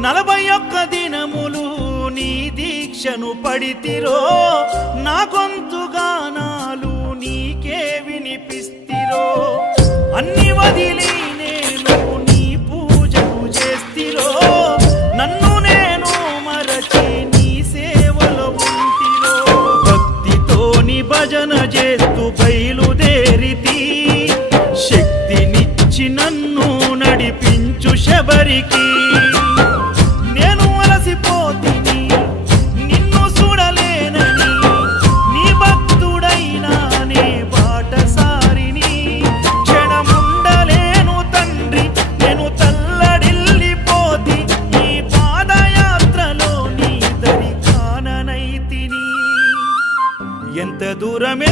41 దినములు నీ దీక్షను పడితిరో నా గొంతు గానాలు నీకే వినిపిస్తిరో అన్ని వదిలి నేను నీ పూజను చేస్తిరో నన్ను నేను మరచి నీ సేవలో ఉంటిరో భక్తితోని భజన చేస్తూ బయలుదేరితి శక్తినిచ్చి నన్ను నడిపించు శబరికి నేను అలసిపోతిని నిన్ను చూడలేనని నీ భక్తుడైనా నే బాటసారిని క్షణముండలేను తండ్రి నేను తల్లడిల్లిపోతి ఈ పాదయాత్రలో నీ దరి కాననైతిని ఎంత దూరం